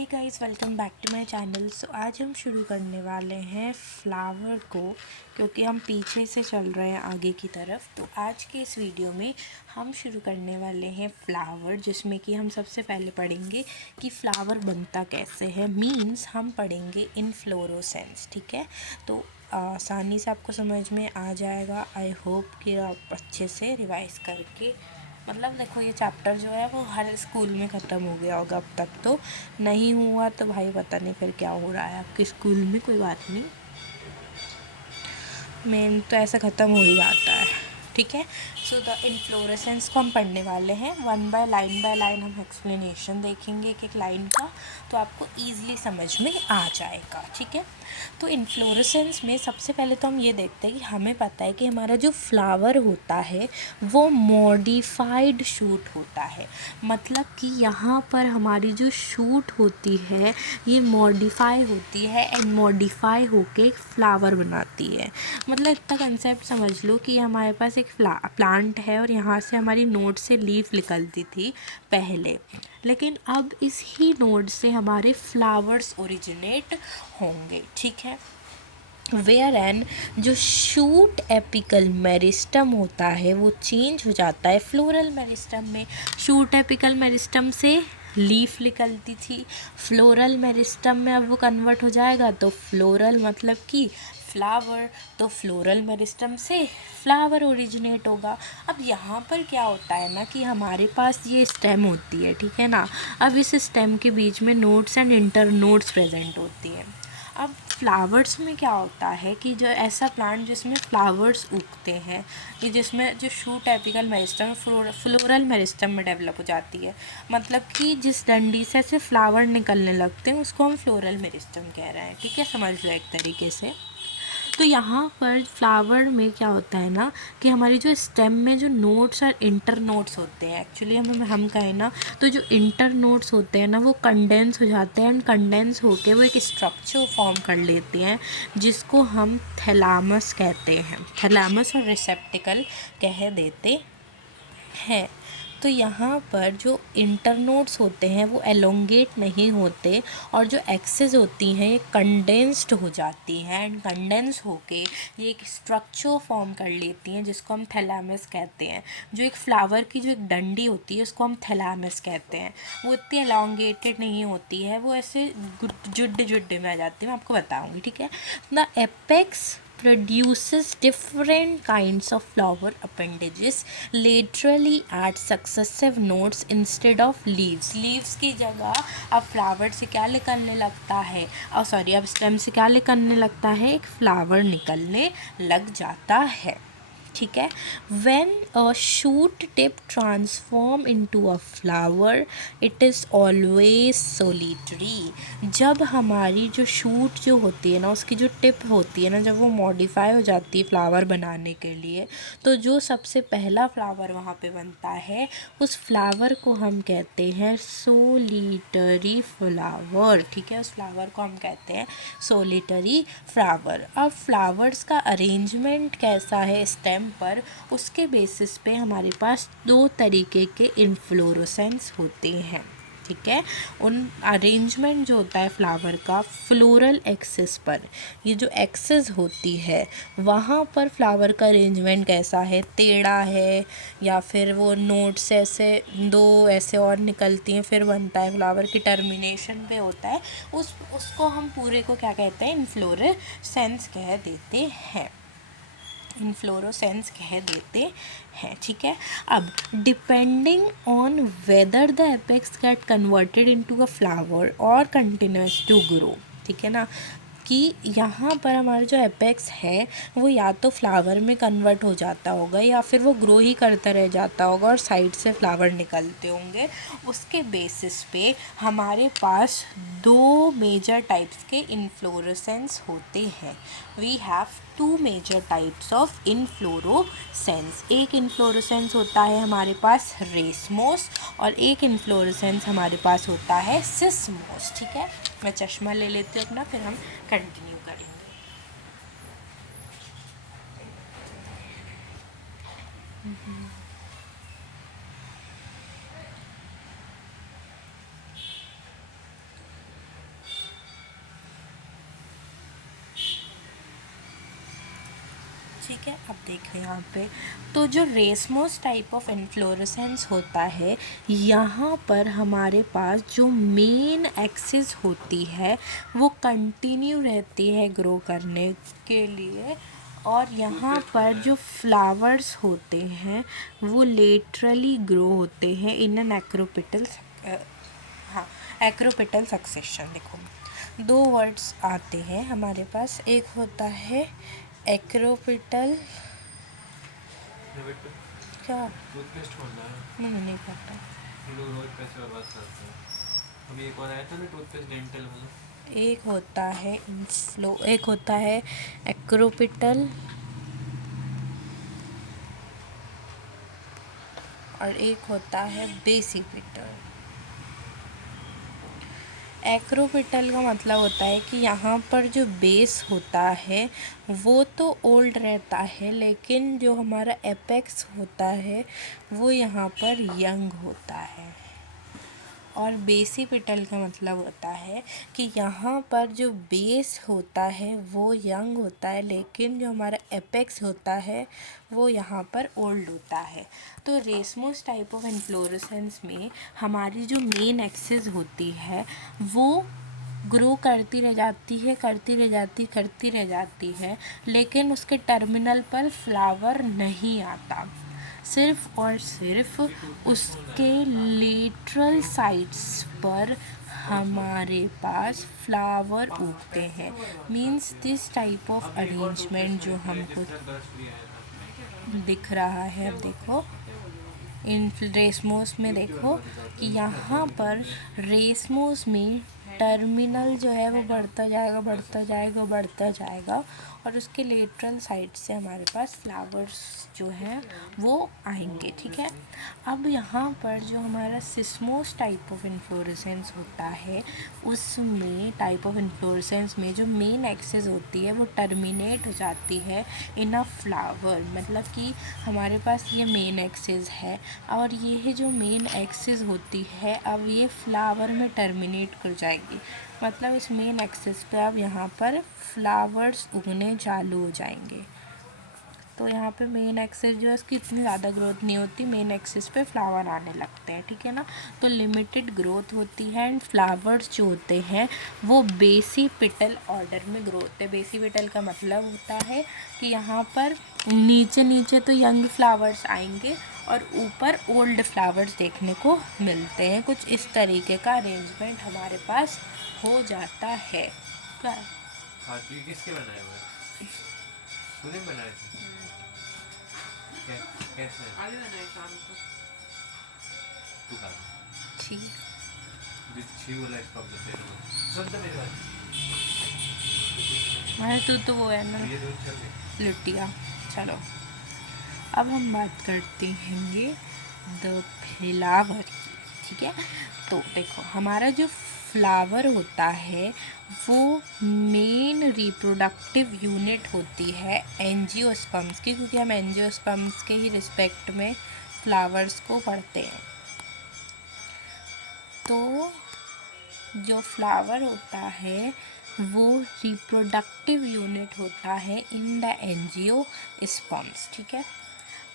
Hey guys, welcome back to my channel. So आज हम शुरू करने वाले हैं फ्लावर को, क्योंकि हम पीछे से चल रहे हैं आगे की तरफ। तो आज के इस वीडियो में हम शुरू करने वाले हैं फ्लावर, जिसमें कि हम सबसे पहले पढ़ेंगे कि फ्लावर बनता कैसे है। मींस हम पढ़ेंगे इनफ्लोरोसेंस। ठीक है, तो आसानी से आपको समझ में आ जाएगा। आई होप कि आप अच्छे से रिवाइज करके, मतलब देखो, ये चैप्टर जो है वो हर स्कूल में ख़त्म हो गया होगा अब तक। तो नहीं हुआ तो भाई पता नहीं फिर क्या हो रहा है आपके स्कूल में। कोई बात नहीं, मेन तो ऐसा ख़त्म हो ही जाता है। ठीक है, सो द इनफ्लोरेसेंस को हम पढ़ने वाले हैं वन बाय लाइन। हम एक्सप्लेनेशन देखेंगे एक एक लाइन का, तो आपको ईज़िली समझ में आ जाएगा। ठीक है, तो इनफ्लोरेसेंस में सबसे पहले तो हम ये देखते हैं कि हमें पता है कि हमारा जो फ्लावर होता है वो मॉडिफाइड शूट होता है। मतलब कि यहाँ पर हमारी जो शूट होती है ये मॉडिफाई होती है एंड मॉडिफाई होके एक फ्लावर बनाती है। मतलब इतना कंसेप्ट समझ लो कि हमारे पास एक प्लांट है और यहाँ से हमारी नोड से लीफ निकलती थी पहले, लेकिन अब इस ही नोड से हमारे फ्लावर्स ओरिजिनेट होंगे। ठीक है, वेयर एन जो शूट एपिकल मेरिस्टम होता है वो चेंज हो जाता है फ्लोरल मेरिस्टम में। शूट एपिकल मेरिस्टम से लीफ निकलती थी, फ्लोरल मेरिस्टम में अब वो कन्वर्ट हो जाएगा तो फ्लोरल मतलब कि फ्लावर, तो फ्लोरल मेरिस्टम से फ्लावर ओरिजिनेट होगा। अब यहाँ पर क्या होता है ना कि हमारे पास ये स्टेम होती है, ठीक है ना। अब इस स्टेम के बीच में nodes and inter nodes present होती है। अब फ्लावर्स में क्या होता है कि जो ऐसा प्लांट जिसमें फ्लावर्स उगते हैं, ये जिसमें जो shoot apical meristem floral meristem में डेवलप हो जाती है, मतलब कि जिस डंडी से ऐसे फ्लावर निकलने लगते हैं उसको हम फ्लोरल मेरिस्टम कह रहे हैं। ठीक है, समझ लो एक तरीके से। तो यहाँ पर फ्लावर में क्या होता है ना कि हमारी जो स्टेम में जो नोड्स और इंटर नोड्स होते हैं, एक्चुअली हम कहें ना तो जो इंटर नोड्स होते हैं ना वो कंडेंस हो जाते हैं एंड कंडेंस होके वो एक स्ट्रक्चर फॉर्म कर लेते हैं जिसको हम थैलामस कहते हैं। थैलामस और रिसेप्टिकल कह देते हैं। तो यहाँ पर जो इंटरनोड्स होते हैं वो एलोंगेट नहीं होते और जो एक्सेस होती हैं ये कंडेंस्ड हो जाती हैं एंड कंडेंस होके ये एक स्ट्रक्चर फॉर्म कर लेती हैं जिसको हम थैलामस कहते हैं। जो एक फ्लावर की जो एक डंडी होती है उसको हम थैलामस कहते हैं। वो इतनी एलोंगेटेड नहीं होती है, वो ऐसे जुड्डे में आ जाती है। मैं आपको बताऊँगी। ठीक है, the apex produces different kinds of flower appendages laterally at successive nodes instead of leaves. leaves की जगह अब फ्लावर से क्या निकलने लगता है, अब स्टेम से क्या निकलने लगता है, एक फ्लावर निकलने लग जाता है। ठीक है, when a shoot tip transform into a flower it is always solitary। जब हमारी जो शूट जो होती है ना उसकी जो टिप होती है ना, जब वो मॉडिफाई हो जाती है फ्लावर बनाने के लिए, तो जो सबसे पहला फ्लावर वहाँ पे बनता है उस फ्लावर को हम कहते हैं सोलिटरी फ्लावर। ठीक है, उस फ्लावर को हम कहते हैं सोलिटरी फ्लावर। अब फ्लावर्स का अरेंजमेंट कैसा है स्टेम पर, उसके बेसिस पे हमारे पास दो तरीके के इनफ्लोरोसेंस होते हैं। ठीक है, उन अरेंजमेंट जो होता है फ्लावर का फ्लोरल एक्सिस पर, ये जो एक्सिस होती है वहाँ पर फ्लावर का अरेंजमेंट कैसा है, टेढ़ा है या फिर वो नोट से ऐसे दो ऐसे और निकलती हैं फिर बनता है फ्लावर की टर्मिनेशन पे होता है, उसको हम पूरे को क्या कहते हैं, इनफ्लोरेसेंस कह देते हैं। इनफ्लोरोसेंस कह देते हैं। ठीक है, अब depending on whether the apex get converted into a flower और कंटिन्यूस टू ग्रो। ठीक है ना, कि यहाँ पर हमारा जो एपेक्स है वो या तो फ्लावर में कन्वर्ट हो जाता होगा या फिर वो ग्रो ही करता रह जाता होगा और साइड से फ्लावर निकलते होंगे। उसके बेसिस पे हमारे पास दो मेजर टाइप्स के इनफ्लोरेसेंस होते हैं। We have two major types of inflorescence. एक इनफ्लोरेसेंस होता है हमारे पास रेसमोस और एक इनफ्लोरेसेंस हमारे पास होता है सिसमोस। ठीक है, मैं चश्मा ले लेती हूँ अपना, फिर हम कंटिन्यू करेंगे। ठीक है। अब देखो यहाँ पे तो जो रेसमोस टाइप ऑफ इन्फ्लोरेसेंस होता है, यहाँ पर हमारे पास जो मेन एक्सिस होती है वो कंटिन्यू रहती है ग्रो करने के लिए, और यहाँ पर जो फ्लावर्स होते हैं वो लेटरली ग्रो होते हैं इन एन एक्रोपिटल, हाँ, एक्रोपिटल सक्सेशन। देखो 2 वर्ड्स आते हैं हमारे पास, एक होता है एक्रोपिटल, क्या टूथपेस्ट खोलना है, मैंने नहीं पता, लोग रोज पैसे बर्बाद करते हैं। अभी एक और आया था ना टूथपेस्ट डेंटल वाला। एक होता है एक होता है एक्रोपिटल और एक होता है बेसिपिटल। एक्रोपिटल का मतलब होता है कि यहाँ पर जो बेस होता है वो तो ओल्ड रहता है, लेकिन जो हमारा एपेक्स होता है वो यहाँ पर यंग होता है। और बेसिपिटल का मतलब होता है कि यहाँ पर जो बेस होता है वो यंग होता है, लेकिन जो हमारा एपेक्स होता है वो यहाँ पर ओल्ड होता है। तो रेसमोस टाइप ऑफ इन्फ्लोरेसेंस में हमारी जो मेन एक्सिस होती है वो ग्रो करती रह जाती है, करती रह जाती है, लेकिन उसके टर्मिनल पर फ्लावर नहीं आता। सिर्फ और सिर्फ उसके लेटरल साइड्स पर हमारे पास फ्लावर उगते हैं। Means this type of arrangement जो हमको दिख रहा है, अब देखो इन रेसमोस में देखो कि यहाँ पर रेसमोस में टर्मिनल जो है वो बढ़ता जाएगा और उसके लेटरल साइड से हमारे पास फ्लावर्स जो हैं वो आएंगे, ठीक है। अब यहाँ पर जो हमारा सिस्मोस टाइप ऑफ इन्फ्लोरेसेंस होता है, उसमें टाइप ऑफ इन्फ्लोरेसेंस में जो मेन एक्सिस होती है वो टर्मिनेट हो जाती है इन अ फ्लावर। मतलब कि हमारे पास ये मेन एक्सिस है और ये जो मेन एक्सिस होती है अब ये फ्लावर में टर्मिनेट कर जाएगी। मतलब इस मेन एक्सिस पे अब यहाँ पर फ्लावर्स उगने चालू हो जाएंगे। तो यहाँ पे मेन एक्सिस जो है उसकी इतनी ज़्यादा ग्रोथ नहीं होती, मेन एक्सिस पे फ्लावर आने लगते हैं, ठीक है ना। तो लिमिटेड ग्रोथ होती है एंड फ्लावर्स जो होते हैं वो बेसिपिटल ऑर्डर में ग्रो होते हैं। बेसिपिटल का मतलब होता है कि यहाँ पर नीचे तो यंग फ्लावर्स आएंगे और ऊपर ओल्ड फ्लावर्स देखने को मिलते हैं। कुछ इस तरीके का अरेंजमेंट हमारे पास हो जाता है। क्या किसके बनाए हुए तूने बनाए थे? कैसे अभी बनाए शाम को तू खा ठीक छी बोला इसका सुन तो मेरी बात मैं तो वो है ना ये रोज चल लुटिया। चलो अब हम बात करते हैं द फ्लावर की, ठीक है। तो देखो हमारा जो फ्लावर होता है वो मेन रिप्रोडक्टिव यूनिट होती है एंजियोस्पर्म्स की, क्योंकि हम एंजियोस्पर्म्स के ही रिस्पेक्ट में फ्लावर्स को पढ़ते हैं। तो जो फ्लावर होता है वो रिप्रोडक्टिव यूनिट होता है इन द एंजियोस्पर्म्स, ठीक है।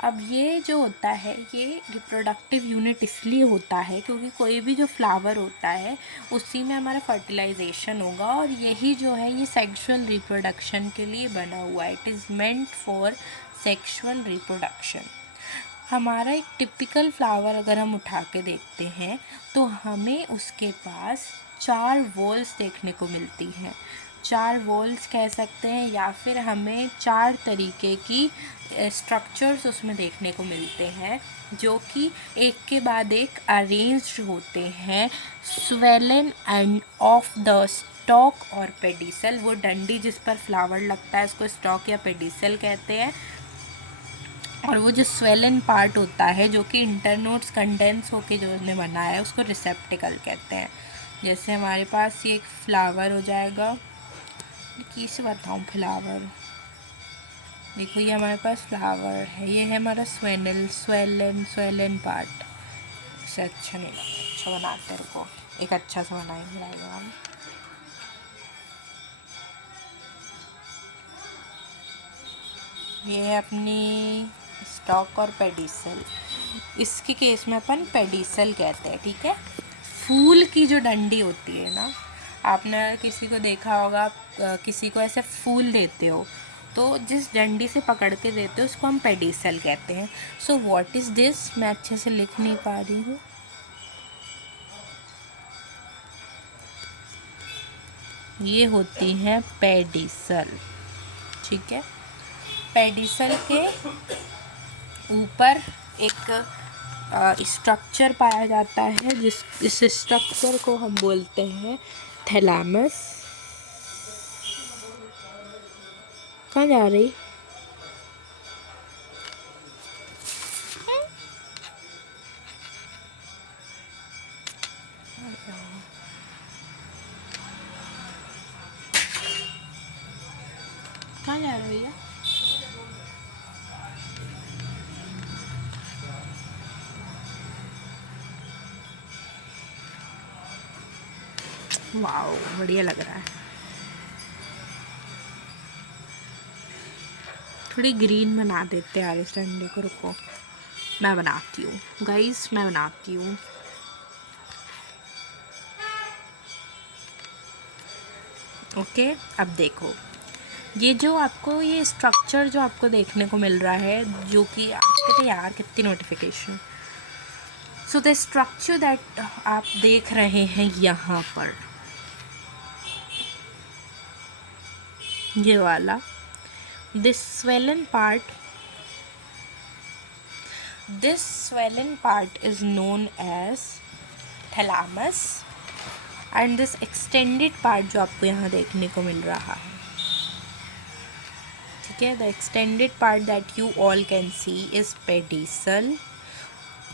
अब ये जो होता है ये रिप्रोडक्टिव यूनिट इसलिए होता है क्योंकि कोई भी जो फ्लावर होता है उसी में हमारा फर्टिलाइजेशन होगा और यही जो है ये सेक्सुअल रिप्रोडक्शन के लिए बना हुआ है। It is meant for sexual reproduction. हमारा एक टिपिकल फ्लावर अगर हम उठा के देखते हैं तो हमें उसके पास 4 वॉल्स देखने को मिलती हैं। 4 वॉल्स कह सकते हैं या फिर हमें 4 तरीके की स्ट्रक्चर्स उसमें देखने को मिलते हैं जो कि एक के बाद एक अरेंज्ड होते हैं swollen end of the stock और पेडिसल। वो डंडी जिस पर फ्लावर लगता है उसको स्टॉक या पेडिसल कहते हैं। और वो जो स्वेलन पार्ट होता है जो कि इंटरनोड्स कंडेंस होके जो उसने बनाया है उसको रिसेप्टिकल कहते हैं। जैसे हमारे पास ये एक फ्लावर हो जाएगा, किसे बताऊँ फ्लावर, देखो ये हमारे पास फ्लावर है, ये है हमारा स्वेलन पार्ट। इससे अच्छा नहीं लगा, अच्छा बनाते रुको, एक अच्छा सा बनाएंगे डायग्राम। ये है अपनी स्टॉक और पेडिसल। इसके केस में अपन पेडिसल कहते हैं, ठीक है। फूल की जो डंडी होती है ना, आपने किसी को देखा होगा, आप किसी को ऐसे फूल देते हो तो जिस डंडी से पकड़ के देते हो उसको हम पेडिसल कहते हैं। सो व्हाट इज़ दिस, मैं अच्छे से लिख नहीं पा रही हूँ। ये होती हैं पेडिसल, ठीक है। पेडिसल के ऊपर एक स्ट्रक्चर पाया जाता है, इस स्ट्रक्चर को हम बोलते हैं थैलेमस। कहाँ जा रही? कहाँ जा रही है? वाओ, बढ़िया लग रहा है। थोड़ी ग्रीन बना देते यार इस डंडे को। रुको, मैं बनाती हूँ गाइस, मैं बनाती हूँ। ओके, अब देखो, ये जो आपको ये स्ट्रक्चर जो आपको देखने को मिल रहा है, जो कि आपके यार कितनी notification. So the structure that आप देख रहे हैं यहाँ पर, ये वाला, this swollen part is known as thalamus, and this extended part जो आपको यहाँ देखने को मिल रहा है, ठीक है, the extended part that you all can see is pedicel,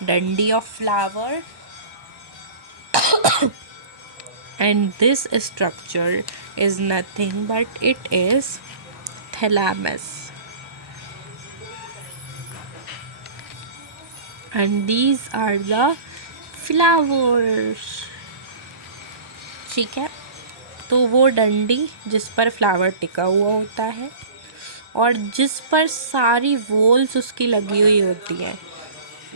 dandi of flower, and this structure is nothing but it is thalamus, and these are the flowers, ठीक है। तो वो डंडी जिस पर फ्लावर टिका हुआ होता है और जिस पर सारी वोल्स उसकी लगी हुई होती हैं,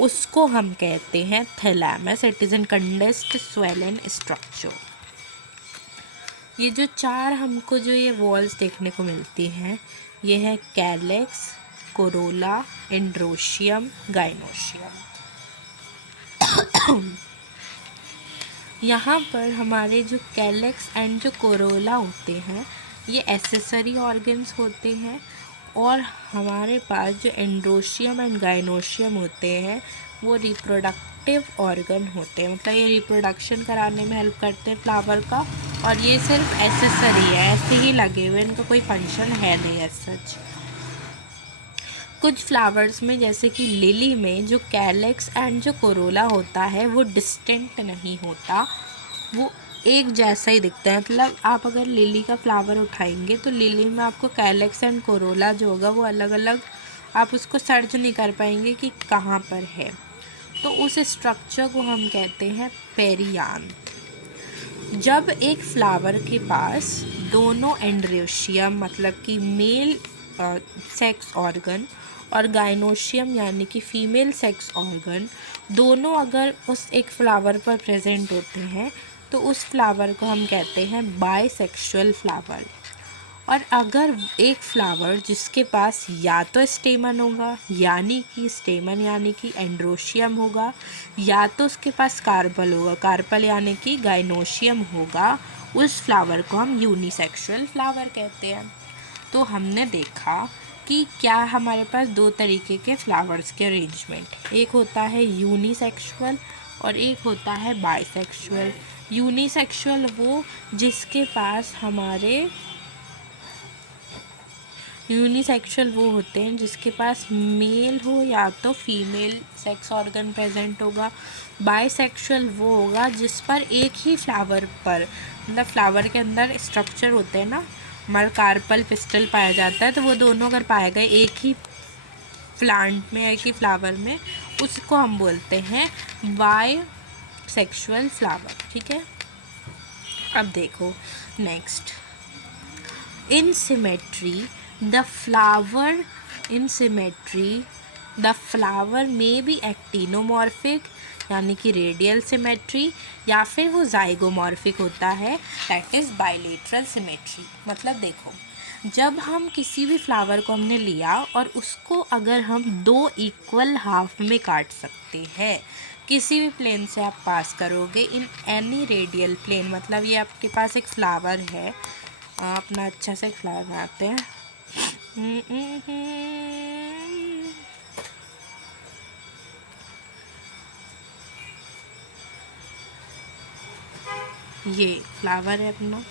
उसको हम कहते हैं thalamus. It is an condensed swollen structure. ये जो चार हमको जो ये वॉल्स देखने को मिलती हैं, ये है कैलेक्स, कोरोला, एंड्रोशियम, गाइनोशियम। यहाँ पर हमारे जो कैलेक्स एंड जो कोरोला होते हैं, ये एसेसरी ऑर्गन्स होते हैं, और हमारे पास जो एंड्रोशियम एंड गाइनोशियम होते हैं वो रिप्रोडक्टिव ऑर्गन होते हैं। मतलब ये रिप्रोडक्शन कराने में हेल्प करते हैं फ्लावर का, और ये सिर्फ एसेसरी है, ऐसे ही लगे हुए, इनका कोई फंक्शन है नहीं एज सच। कुछ फ्लावर्स में जैसे कि लिली में जो कैलेक्स एंड जो कोरोला होता है वो डिस्टिंक्ट नहीं होता, वो एक जैसा ही दिखता है। मतलब आप अगर लिली का फ्लावर उठाएंगे तो लिली में आपको कैलेक्स एंड कोरोला जो होगा वो अलग अलग, आप उसको सर्च नहीं कर पाएंगे कि कहाँ पर है। तो उस स्ट्रक्चर को हम कहते हैं पेरियांथ। जब एक फ्लावर के पास दोनों एंड्रोशियम मतलब कि मेल सेक्स ऑर्गन और गाइनोशियम यानी कि फीमेल सेक्स ऑर्गन दोनों अगर उस एक फ्लावर पर प्रेजेंट होते हैं तो उस फ्लावर को हम कहते हैं बाइसेक्सुअल फ्लावर। और अगर एक फ्लावर जिसके पास या तो स्टेमन होगा यानी कि एंड्रोशियम होगा, या तो उसके पास कार्पल होगा, कार्पल यानी कि गाइनोशियम होगा, उस फ्लावर को हम यूनिसेक्सुअल फ्लावर कहते हैं। तो हमने देखा कि क्या हमारे पास दो तरीके के फ्लावर्स के अरेंजमेंट, एक होता है यूनिसेक्सुअल और एक होता है बाइसेक्सुअल। यूनिसेक्सुअल वो जिसके पास हमारे यूनिसेक्सुअल वो होते हैं जिसके पास मेल हो या तो फीमेल सेक्स ऑर्गन प्रेजेंट होगा। बाइसेक्सुअल वो होगा जिस पर एक ही फ्लावर पर, मतलब फ्लावर के अंदर स्ट्रक्चर होते हैं ना, हमारा कार्पल पिस्टल पाया जाता है, तो वो दोनों अगर पाए गए एक ही प्लांट में, एक ही फ्लावर में, उसको हम बोलते हैं बाइसेक्सुअल फ्लावर, ठीक है। अब देखो next, in symmetry the flower in symmetry the flower में बी एक्टिनोमॉर्फिक यानी कि रेडियल सिमेट्री, या फिर वो जाइगोमॉर्फिक होता है, दैट इज़ बाइलेटरल सिमेट्री। मतलब देखो, जब हम किसी भी फ्लावर को हमने लिया और उसको अगर हम दो इक्वल हाफ में काट सकते हैं, किसी भी प्लेन से आप पास करोगे इन एनी रेडियल प्लेन, मतलब ये आपके पास एक फ्लावर है, अपना अच्छा से एक फ्लावर बनाते हैं। ये फ्लावर है अपना,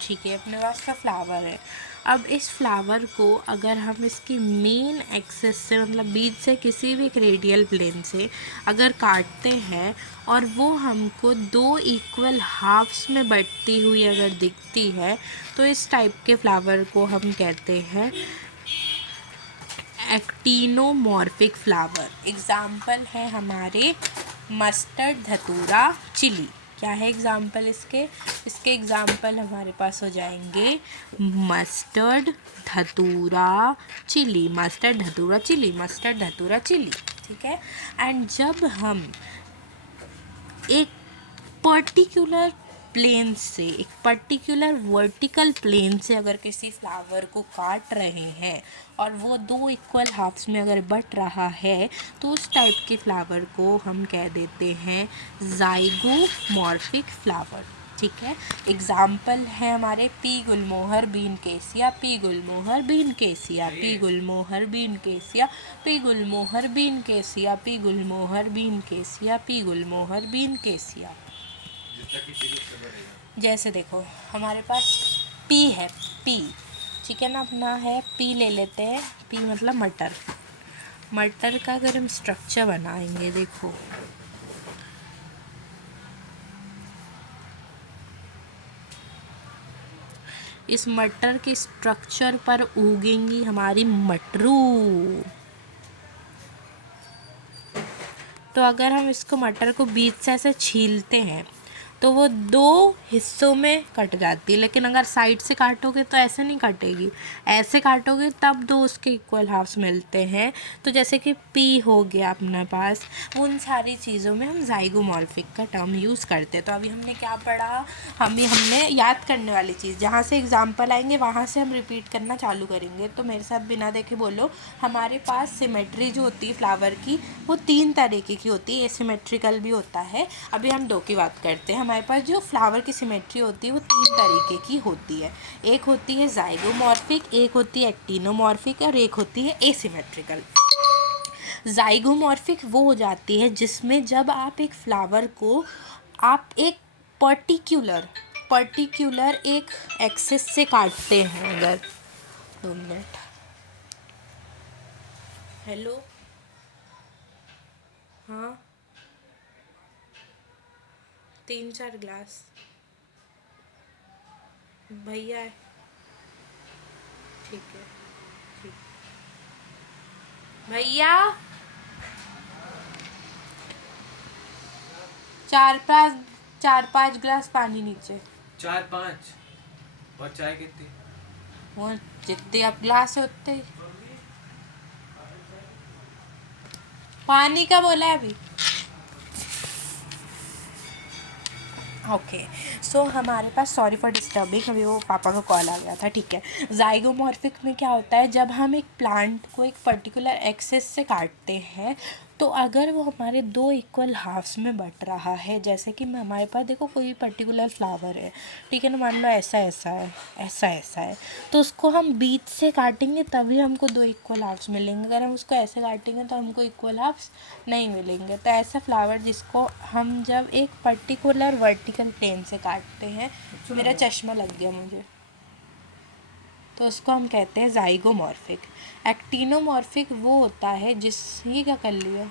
ठीक है, अपने पास का फ्लावर है। अब इस फ्लावर को अगर हम इसकी मेन एक्सेस से, मतलब बीच से किसी भी एक रेडियल प्लेन से अगर काटते हैं और वो हमको दो इक्वल हाफ्स में बटती हुई अगर दिखती है, तो इस टाइप के फ्लावर को हम कहते हैं एक्टिनोमॉर्फिक फ्लावर। एग्जाम्पल है हमारे मस्टर्ड, धतूरा, चिली। क्या है एग्जाम्पल इसके? इसके एग्जाम्पल हमारे पास हो जाएंगे मस्टर्ड, धतूरा, चिली, मस्टर्ड, धतूरा, चिली, मस्टर्ड, धतूरा, चिली। ठीक है। एंड जब हम एक पर्टिकुलर प्लेन से, एक पर्टिकुलर वर्टिकल प्लेन से अगर किसी फ्लावर को काट रहे हैं और वो दो इक्वल हाफ्स में अगर बट रहा है, तो उस टाइप के फ्लावर को हम कह देते हैं जाइगोमॉर्फिक फ्लावर। ठीक है। एग्जाम्पल है हमारे पी गुलमोहर, बीन केसिया, पी गुलमोहर, बीन केसिया, पी गुलमोहर, बीन केसिया, पी गुलमोहर, बीन केसिया, पी गुलमोहर, बीन केसिया, पी गुलमोहर, बीन केसिया। जैसे देखो हमारे पास पी है, पी, ठीक है ना, अपना है पी, ले लेते हैं पी मतलब मटर। मटर का अगर हम स्ट्रक्चर बनाएंगे, देखो इस मटर के स्ट्रक्चर पर उगेंगी हमारी मटरू। तो अगर हम इसको मटर को बीच से ऐसे छीलते हैं तो वो दो हिस्सों में कट जाती है, लेकिन अगर साइड से काटोगे तो ऐसे नहीं कटेगी, ऐसे काटोगे तब दो उसके इक्वल हाफ्स मिलते हैं। तो जैसे कि पी हो गया अपने पास, उन सारी चीज़ों में हम जाइगोमॉर्फिक का टर्म यूज़ करते हैं। तो अभी हमने क्या पढ़ा, हमने याद करने वाली चीज़, जहाँ से एग्जाम्पल आएंगे वहाँ से हम रिपीट करना चालू करेंगे। तो मेरे साथ बिना देखे बोलो, हमारे पास सिमेट्री जो होती है फ्लावर की, वो तीन तरीके की होती है, एसिमेट्रिकल भी होता है। अभी हम दो की बात करते हैं। हमारे पास जो फ्लावर की सिमेट्री होती है वो तीन तरीके की होती है। एक होती है जाइगोमॉर्फिक, एक होती है एक्टिनोमॉर्फिक, और एक होती है एसिमेट्रिकल। जाइगोमॉर्फिक वो हो जाती है जिसमें जब आप एक फ्लावर को आप एक पर्टिकुलर एक एक्सिस से काटते हैं। अगर 2 मिनट, हेलो, हाँ, 3-4 ग्लास भैया है, ठीक है, ठीक, भैया 4-5 ग्लास पानी नीचे। 4-5 और चाय कितनी? वो जितने अब ग्लास है उतने ही। पानी का बोला है अभी। ओके, सो हमारे पास, सॉरी फॉर डिस्टर्बिंग, अभी वो पापा का कॉल आ गया था। ठीक है। जाइगोमॉर्फिक में क्या होता है, जब हम एक प्लांट को एक पर्टिकुलर एक्सेस से काटते हैं तो अगर वो हमारे दो इक्वल हाफ्स में बट रहा है, जैसे कि हमारे पास देखो कोई पर्टिकुलर फ्लावर है, ठीक है ना, मान लो ऐसा ऐसा है, ऐसा ऐसा है, तो उसको हम बीच से काटेंगे तभी हमको दो इक्वल हाफ्स मिलेंगे। अगर हम उसको ऐसे काटेंगे तो हमको इक्वल हाफ्स नहीं मिलेंगे। तो ऐसा फ्लावर जिसको हम जब एक पर्टिकुलर वर्टिकल प्लेन से काटते हैं, मेरा चश्मा लग गया मुझे, तो उसको हम कहते हैं जाइगोमॉर्फिक। एक्टिनोमॉर्फिक वो होता है जिस, ये क्या कर लिया,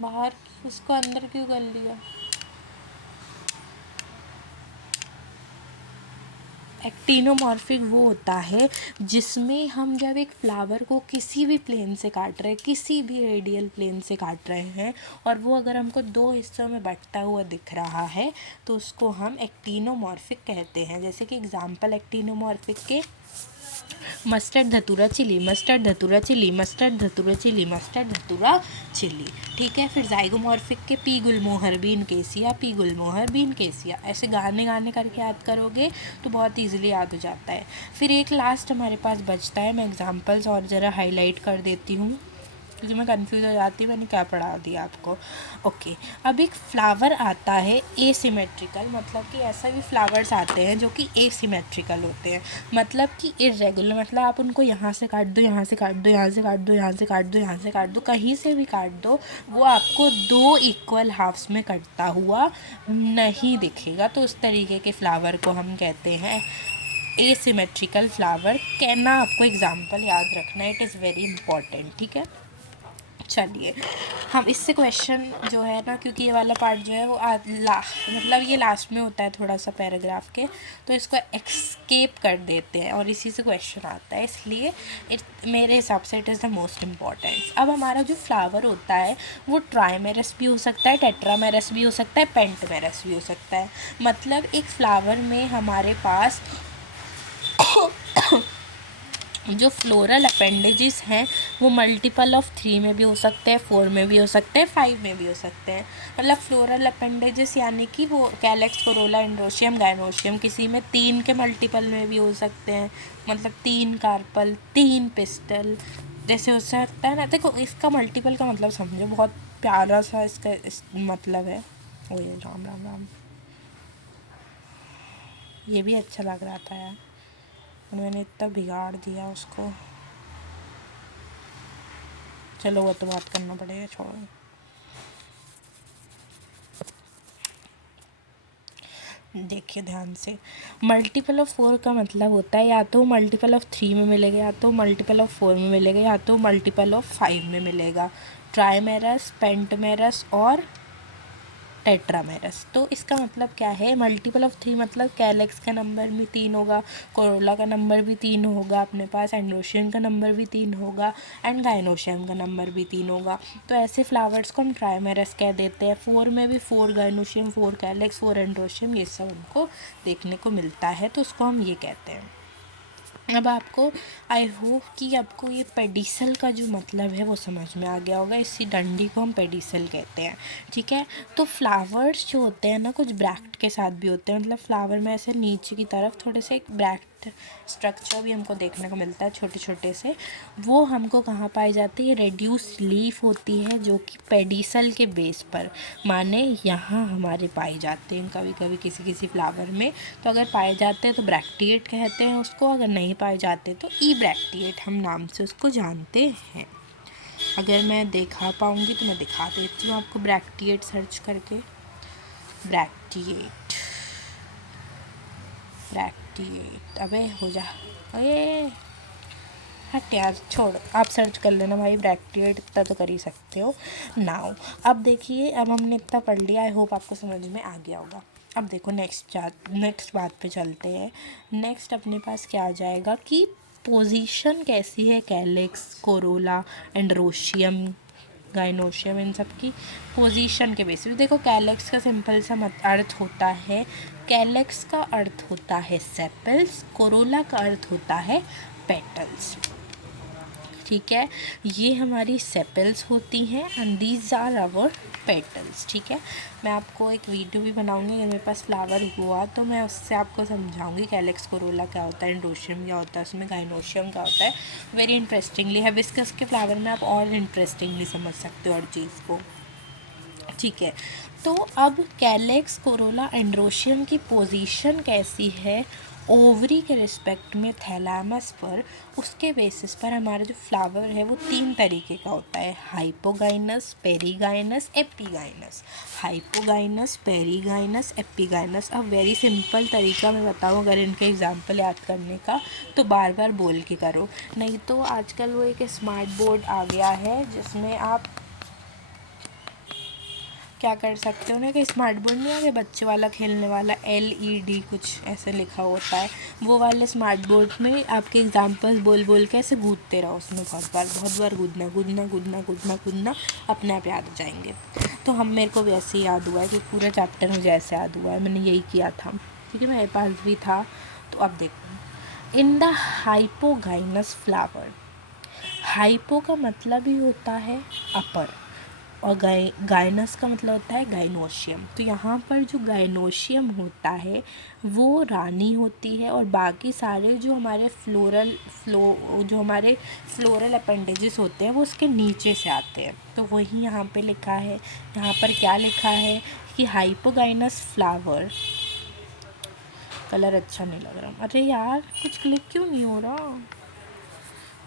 बाहर, उसको अंदर क्यों कर लिया। एक्टिनोमॉर्फिक वो होता है जिसमें हम जब एक फ्लावर को किसी भी प्लेन से काट रहे हैं, किसी भी रेडियल प्लेन से काट रहे हैं, और वो अगर हमको दो हिस्सों में बंटता हुआ दिख रहा है तो उसको हम एक्टिनोमॉर्फिक कहते हैं। जैसे कि एग्जाम्पल एक्टिनोमॉर्फिक के मस्टर्ड धतूरा चिली, मस्टर्ड धतूरा चिली, मस्टर्ड धतूरा चिली, मस्टर्ड धतूरा चिली। ठीक है, फिर जाइगोमॉर्फिक के पी गुलमोहर बीन केसिया, पी गुलमोहर बीन केसिया। ऐसे गाने करके याद करोगे तो बहुत इजीली याद हो जाता है। फिर एक लास्ट हमारे पास बचता है, मैं एग्जांपल्स और ज़रा हाईलाइट कर देती हूँ क्योंकि मैं कंफ्यूज हो जाती हूँ मैंने क्या पढ़ा दिया आपको। ओके, अब एक फ्लावर आता है एसिमेट्रिकल, मतलब कि ऐसा भी फ्लावर्स आते हैं जो कि एसिमेट्रिकल होते हैं, मतलब कि इर्रेगुलर, मतलब आप उनको यहाँ से काट दो, यहाँ से काट दो, यहाँ से काट दो, यहाँ से काट दो, यहाँ से काट दो, कहीं से भी काट दो, वो आपको दो इक्वल हाफ्स में कटता हुआ नहीं दिखेगा। तो उस तरीके के फ्लावर को हम कहते हैं एसिमेट्रिकल फ्लावर। कहना आपको एग्जाम्पल याद रखना, इट इज़ वेरी इंपॉर्टेंट। ठीक है, चलिए हम इससे क्वेश्चन जो है ना, क्योंकि ये वाला पार्ट जो है वो मतलब ये लास्ट में होता है थोड़ा सा पैराग्राफ के, तो इसको एक्सकेप कर देते हैं और इसी से क्वेश्चन आता है, इसलिए मेरे हिसाब से it is the most important. अब हमारा जो फ्लावर होता है वो ट्राइमेरस भी हो सकता है, टेट्रामेरस भी हो सकता है, पेंटमेरस भी हो सकता है। मतलब एक फ्लावर में हमारे पास जो फ्लोरल अपेंडेजेस हैं वो मल्टीपल ऑफ 3 में भी हो सकते हैं, 4 में भी हो सकते हैं, 5 में भी हो सकते हैं। मतलब फ्लोरल अपेंडेजेस यानी कि वो कैलेक्स, कोरोला, एंड्रोशियम, गाइनोशियम, किसी में 3 के मल्टीपल में भी हो सकते हैं, मतलब 3 कार्पल, 3 पिस्टल जैसे हो सकता है ना। देखो इसका मल्टीपल का मतलब समझो, बहुत प्यारा सा इसका मतलब है। ओ ये राम राम राम, ये भी अच्छा लग रहा था यार, मैंने इतना बिगाड़ दिया उसको। चलो वो तो बात करना पड़ेगा, छोड़ो। देखिए ध्यान से, मल्टीपल ऑफ 4 का मतलब होता है या तो मल्टीपल ऑफ 3 में मिलेगा, या तो मल्टीपल ऑफ 4 में मिलेगा, या तो मल्टीपल ऑफ 5 में मिलेगा। ट्राइमेरस, पेंटमेरस और टेट्रामेरस। तो इसका मतलब क्या है, मल्टीपल ऑफ 3 मतलब कैलेक्स का नंबर भी 3 होगा, कोरोला का नंबर भी 3 होगा अपने पास, एंड्रोशियम का नंबर भी 3 होगा, एंड गाइनोशियम का नंबर भी 3 होगा। तो ऐसे फ्लावर्स को हम ट्राइमेरस कह देते हैं। 4 में भी 4 गाइनोशियम, 4 कैलेक्स, 4 एंड्रोशियम, ये सब उनको देखने को मिलता है, तो उसको हम ये कहते हैं। अब आपको आई होप कि आपको ये पेडिसल का जो मतलब है वो समझ में आ गया होगा। इसी डंडी को हम पेडिसल कहते हैं। ठीक है, तो फ्लावर्स जो होते हैं ना कुछ ब्रैक्ट के साथ भी होते हैं, मतलब फ्लावर में ऐसे नीचे की तरफ थोड़े से एक ब्रैक्ट स्ट्रक्चर भी हमको देखने को मिलता है छोटे छोटे से। वो हमको कहाँ पाई जाती है, रेड्यूस लीफ होती है जो कि पेडिसल के बेस पर, माने यहाँ हमारे पाए जाते हैं कभी कभी किसी किसी फ्लावर में। तो अगर पाए जाते हैं तो ब्रैक्टिएट कहते हैं उसको, अगर नहीं पाए जाते तो ई ब्रैक्टिएट हम नाम से उसको जानते हैं। अगर मैं दिखा पाऊँगी तो मैं दिखा देती हूँ आपको ब्रैक्टिएट सर्च करके। ब्रैक्टिएट, ब्रैक्टिएट, अबे हो जा, अरे हट यार छोड़, आप सर्च कर लेना भाई, ब्रैक्टिएट इतना तो कर ही सकते हो। नाउ अब देखिए, अब हमने इतना पढ़ लिया, आई होप आपको समझ में आ गया होगा। अब देखो नेक्स्ट बात पे चलते हैं। नेक्स्ट अपने पास क्या आ जाएगा कि पोजीशन कैसी है कैलेक्स, कोरोला, एंड्रोशियम, गाइनोशियम, इन सब की पोजीशन के बेसिस। देखो कैलेक्स का सिंपल सा अर्थ होता है, कैलेक्स का अर्थ होता है सेपल्स, कोरोला का अर्थ होता है पेटल्स। ठीक है, ये हमारी सेपल्स होती हैं and these are our petals. ठीक है, मैं आपको एक वीडियो भी बनाऊंगी, अगर मेरे पास फ्लावर हुआ तो मैं उससे आपको समझाऊंगी कैलेक्स, कोरोला क्या होता है, एंड्रोशियम क्या होता है, उसमें गाइनोशियम क्या होता है। वेरी इंटरेस्टिंगली हिबिस्कस के फ्लावर में आप और इंटरेस्टिंगली समझ सकते हो हर चीज़ को। ठीक है, तो अब कैलेक्स, कोरोला, एंड्रोशियम की पोजीशन कैसी है ओवरी के रिस्पेक्ट में थैलामस पर, उसके बेसिस पर हमारा जो फ्लावर है वो 3 तरीके का होता है, hypogynous, perigynous, epigynous. Hypogynous, perigynous, epigynous. अब वेरी सिंपल तरीका मैं बताऊँ अगर इनके एग्जाम्पल याद करने का, तो बार बार बोल के करो, नहीं तो आजकल वो एक स्मार्ट बोर्ड आ गया है जिसमें आप क्या कर सकते हो ना कि स्मार्ट बोर्ड नहीं है बच्चे वाला खेलने वाला LED कुछ ऐसे लिखा होता है, वो वाले स्मार्ट बोर्ड में आपके एग्जाम्पल्स बोल बोल के ऐसे गूंदते रहो उसमें बहुत बार गूंदना गूंदना गूंदना गूंदना गूंदना, अपने आप याद हो जाएंगे। तो मेरे को भी ऐसे ही याद हुआ है कि पूरा चैप्टर मुझे ऐसे याद हुआ है, मैंने यही किया था क्योंकि मेरे पास भी था। तो अब देखो, in the hypogynous flower, hypo का मतलब ही होता है अपर और गाइनस का मतलब होता है गाइनोशियम। तो यहाँ पर जो गाइनोशियम होता है वो रानी होती है और बाकी सारे जो हमारे जो हमारे फ्लोरल अपेंडेजेस होते हैं वो उसके नीचे से आते हैं। तो वही यहाँ पे लिखा है, यहाँ पर क्या लिखा है कि हाइपोगाइनस फ्लावर, कलर अच्छा नहीं लग रहा, अरे यार कुछ क्लिक क्यों नहीं हो रहा,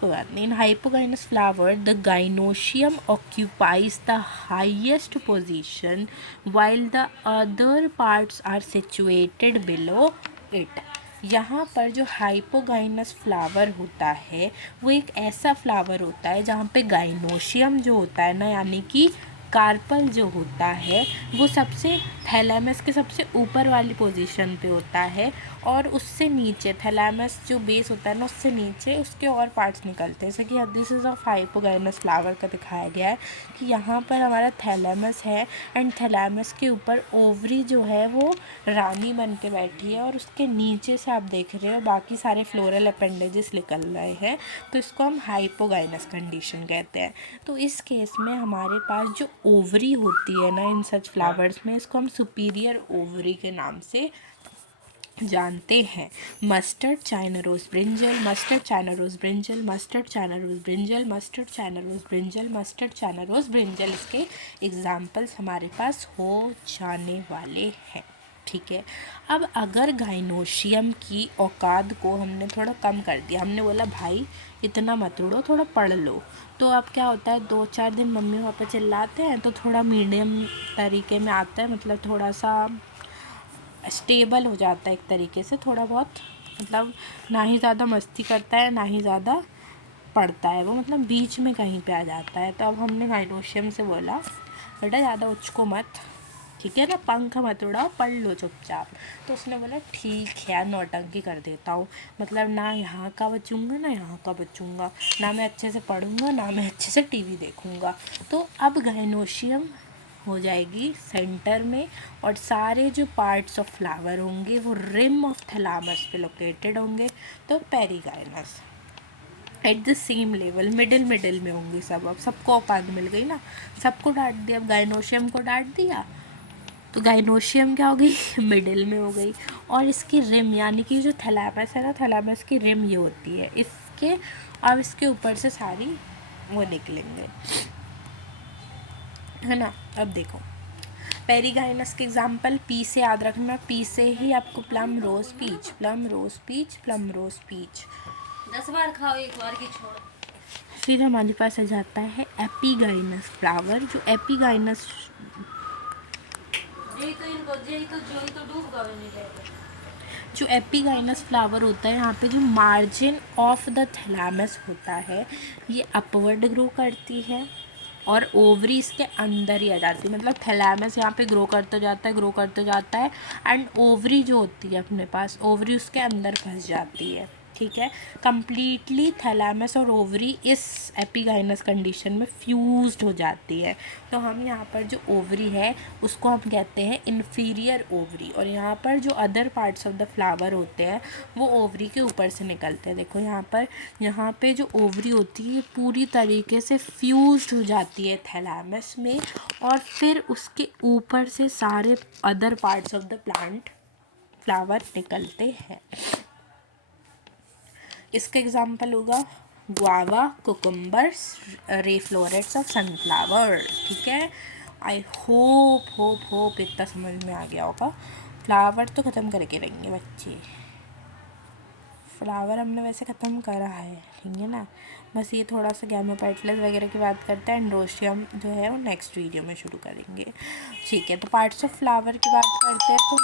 कोई बात नहीं। In hypogynous flower the gynoecium occupies the highest position while the other parts are situated below it. यहाँ पर जो हाइपोगाइनस फ्लावर होता है वो एक ऐसा फ्लावर होता है जहाँ पे गाइनोशियम जो होता है ना, यानी कि कार्पल जो होता है वो सबसे थैलेमस के सबसे ऊपर वाली पोजीशन पे होता है और उससे नीचे थैलेमस जो बेस होता है ना उससे नीचे उसके और पार्ट्स निकलते हैं। जैसे कि this is of hypogynous flower का दिखाया गया है कि यहाँ पर हमारा थैलेमस है एंड थैलेमस के ऊपर ओवरी जो है वो रानी बन के बैठी है और उसके नीचे से आप देख रहे हो बाकी सारे फ्लोरल अपेंडेजेस निकल रहे हैं, तो इसको हम हाइपोगाइनस कंडीशन कहते हैं। तो इस केस में हमारे पास जो ओवरी होती है ना इन सच फ्लावर्स में, इसको हम सुपीरियर ओवरी के नाम से जानते हैं। Mustard, China rose brinjal, mustard, China rose brinjal, mustard, China rose brinjal, mustard, China rose brinjal, mustard, China rose brinjal, इसके एग्जाम्पल्स हमारे पास हो जाने वाले हैं। ठीक है, अब अगर गाइनोशियम की औकात को हमने थोड़ा कम कर दिया, हमने बोला भाई इतना मत उड़ो, थोड़ा पढ़ लो, तो अब क्या होता है 2-4 दिन मम्मी पापा चिल्लाते हैं तो थोड़ा मीडियम तरीके में आता है, मतलब थोड़ा सा स्टेबल हो जाता है एक तरीके से, थोड़ा बहुत, मतलब ना ही ज़्यादा मस्ती करता है ना ही ज़्यादा पढ़ता है वो, मतलब बीच में कहीं पे आ जाता है। तो अब हमने गाइनोशियम से बोला बेटा ज़्यादा उचको मत, ठीक है ना, पंख मत उड़ाओ, पढ़ लो चुपचाप। तो उसने बोला ठीक है यार, नौटंकी कर देता हूँ, मतलब ना यहाँ का बचूँगा ना यहाँ का बचूँगा, ना मैं अच्छे से पढ़ूँगा ना मैं अच्छे से टीवी देखूँगा। तो अब गाइनोशियम हो जाएगी सेंटर में और सारे जो पार्ट्स ऑफ फ्लावर होंगे वो रिम ऑफ थैलामस पे लोकेटेड होंगे। तो perigynous at the same level middle में होंगे सब। अब सबको औकात मिल गई ना, सबको डांट दिया, अब गाइनोशियम को डांट दिया तो गाइनोशियम क्या हो गई मिडिल में हो गई। और इसकी रिम यानी कि जो थैलामस है ना, थैलामस की रिम ये होती है इसके, अब इसके ऊपर से सारी वो निकलेंगे, है ना। अब देखो पेरिगाइनस के एग्जाम्पल पी से याद रखना, पी से ही आपको plum rose peach, plum rose peach, plum rose peach 10 बार खाओ, एक बार की छोड़। फिर हमारे पास आ जाता है एपिगाइनस फ्लावर। जो एपिगाइनस जो एपिगाइनस फ्लावर होता है, यहाँ पे जो मार्जिन ऑफ द थैलामस होता है ये अपवर्ड ग्रो करती है और ओवरी इसके अंदर ही आ जाती है, मतलब थैलामस यहाँ पे ग्रो करता जाता है, ग्रो करता जाता है एंड ओवरी जो होती है अपने पास, ओवरी उसके अंदर फंस जाती है। ठीक है, कंप्लीटली थैलामस और ओवरी इस एपिगाइनस कंडीशन में फ्यूज्ड हो जाती है। तो हम यहाँ पर जो ओवरी है उसको हम कहते हैं इन्फीरियर ओवरी, और यहाँ पर जो other parts of the flower होते हैं वो ओवरी के ऊपर से निकलते हैं। देखो यहाँ पे जो ओवरी होती है पूरी तरीके से फ्यूज्ड हो जाती है थैलामस में और फिर उसके ऊपर से सारे other parts of the flower निकलते हैं। इसका एग्जाम्पल होगा guava, cucumbers, ray florets of sunflower. ठीक है, आई होप इतना समझ में आ गया होगा। फ्लावर तो ख़त्म करके रहेंगे बच्चे, फ्लावर हमने वैसे ख़त्म करा है, ठीक है ना, बस ये थोड़ा सा गैमोपेटलस वगैरह की बात करते हैं, एंड्रोशियम जो है वो नेक्स्ट वीडियो में शुरू करेंगे। ठीक है, तो पार्ट्स ऑफ फ्लावर की बात करते हैं तो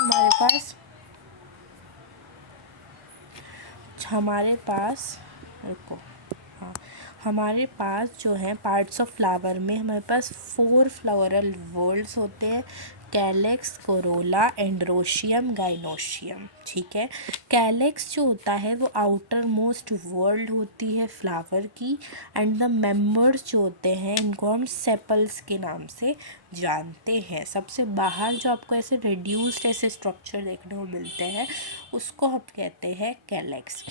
हमारे पास रुको, हाँ, हमारे पास जो है पार्ट्स ऑफ फ्लावर में हमारे पास 4 फ्लोरल वर्ल्ड्स होते हैं, कैलेक्स, कोरोला, एंड्रोशियम, गाइनोशियम। ठीक है, कैलेक्स जो होता है वो आउटर मोस्ट वर्ल्ड होती है फ्लावर की, एंड द मेंबर्स जो होते हैं इनको हम सेपल्स के नाम से जानते हैं। सबसे बाहर जो आपको ऐसे रिड्यूस्ड ऐसे स्ट्रक्चर देखने को मिलते हैं उसको हम कहते हैं कैलेक्स।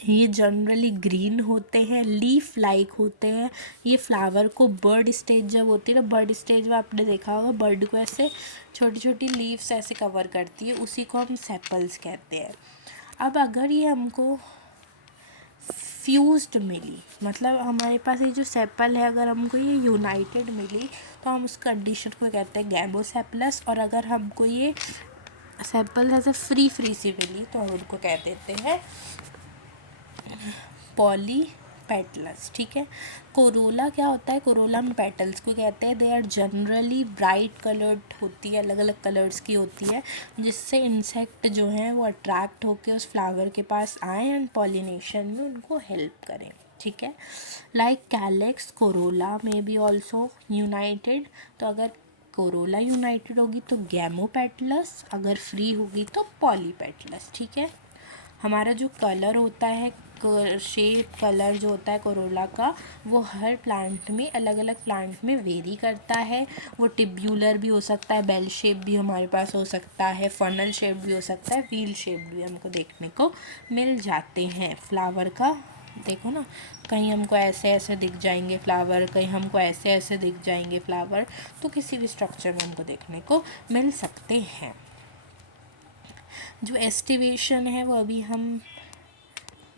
ये जनरली ग्रीन होते हैं, लीफ लाइक होते हैं। ये फ्लावर को बर्ड स्टेज जब होती है ना, बर्ड स्टेज में आपने देखा होगा बर्ड को ऐसे छोटी छोटी लीव्स ऐसे कवर करती है, उसी को हम सेपल्स कहते हैं। अब अगर ये हमको फ्यूज्ड मिली, मतलब हमारे पास ये जो सेपल है अगर हमको ये यूनाइटेड मिली तो हम उस कंडीशन को कहते हैं गैमोसेपलस, और अगर हमको ये सेपल ऐसे फ्री फ्री सी मिली तो हम उनको कह देते हैं पॉलीपेटलस। ठीक है, कोरोला क्या होता है, कोरोला में पेटल्स को कहते हैं। They are generally bright coloured होती है, अलग अलग कलर्स की होती है, जिससे इंसेक्ट जो हैं वो अट्रैक्ट होकर उस फ्लावर के पास आए एंड पॉलिनेशन में उनको हेल्प करें। ठीक है, लाइक कैलेक्स कोरोला में बी ऑल्सो यूनाइटेड, तो अगर कोरोला यूनाइटेड होगी तो गैमोपेटलस, अगर फ्री होगी तो पॉलीपेटलस। ठीक है, हमारा जो कलर होता है, शेप कलर जो होता है कोरोला का, वो हर प्लांट में अलग अलग प्लांट में वेरी करता है। वो टिब्यूलर भी हो सकता है, बेल शेप भी हमारे पास हो सकता है, फनल शेप भी हो सकता है, व्हील शेप भी हमको देखने को मिल जाते हैं। फ्लावर का देखो ना, कहीं हमको ऐसे ऐसे दिख जाएंगे फ्लावर, कहीं हमको ऐसे ऐसे दिख जाएंगे फ्लावर, तो किसी भी स्ट्रक्चर में हमको देखने को मिल सकते हैं। जो एस्टिवेशन है वो अभी हम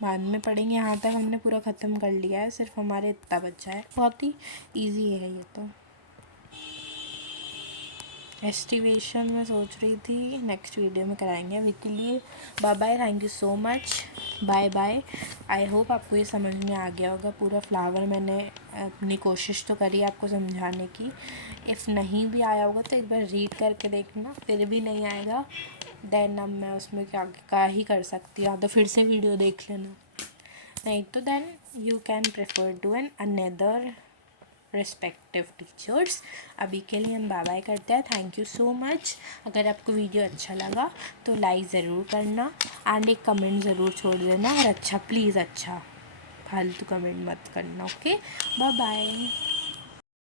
बाद में पढ़ेंगे, यहाँ तक हमने पूरा ख़त्म कर लिया है, सिर्फ हमारे इतना बचा है। बहुत ही इजी है ये तो। एस्टिवेशन मैं सोच रही थी नेक्स्ट वीडियो में कराएंगे। अभी के लिए bye bye, thank you so much, bye bye. I hope आपको ये समझ में आ गया होगा पूरा फ्लावर। मैंने अपनी कोशिश तो करी आपको समझाने की। इफ़ नहीं भी आया होगा तो एक बार रीड करके देखना, फिर भी नहीं आएगा देन अब मैं उसमें क्या ही कर सकती हूँ, तो फिर से वीडियो देख लेना, नहीं तो then you can prefer to an another respective teachers. अभी के लिए हम बाय बाय करते हैं, थैंक यू सो मच। अगर आपको वीडियो अच्छा लगा तो लाइक ज़रूर करना एंड एक कमेंट ज़रूर छोड़ देना, और अच्छा प्लीज़ अच्छा, फालतू कमेंट मत करना। Okay, bye bye.